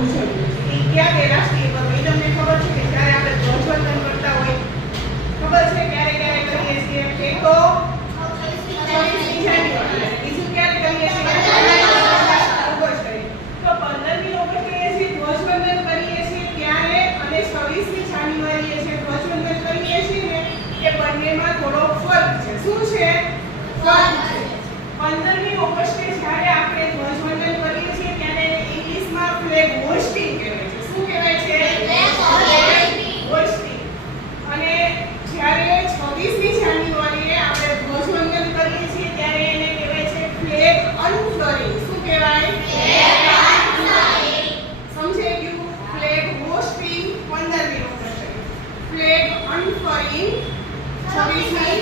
ઉજવીએ છીએ એ ક્યાં તે રાષ્ટ્રીય પર્વ એ તમને ખબર છે કે જ્યારે આપણે ધ્વજવંદન કરતા હોય ખબર છે ક્યારે ક્યારે કરીએ છીએ એક તો 26મી જાન્યુઆરી બીજું ક્યારે કરીએ છીએ 15મી ઓગસ્ટે તો 15મી ઓગસ્ટે જે ધ્વજવંદન કરીએ છીએ ત્યારે અને 26મી જાન્યુઆરીએ જે ધ્વજવંદન કરીએ છીએ ને એ બંનેમાં થોડો ફરક છે શું છે ફરક છે 15મી ઓગસ્ટે જ્યારે આપણે ધ્વજવંદન કરીએ છીએ ત્યારે ઇંગ્લિશમાં ફ્લેગ હોઇસ્ટિંગ કહેવાય છે શું કહેવાય છે ફ્લેગ હોઇસ્ટિંગ અને જ્યારે 26મી જાન્યુઆરીએ આપણે ધ્વજવંદન કરીએ છીએ ત્યારે એને કહેવાય છે ફ્લેગ અનફ્લરિંગ શું કહેવાય ફ્લેગ અનફ્લરિંગ સમજાઈ ગયું ફ્લેગ હોઇસ્ટિંગ 15મી ઓગસ્ટે ફ્લેગ અનફ્લરિંગ 26મી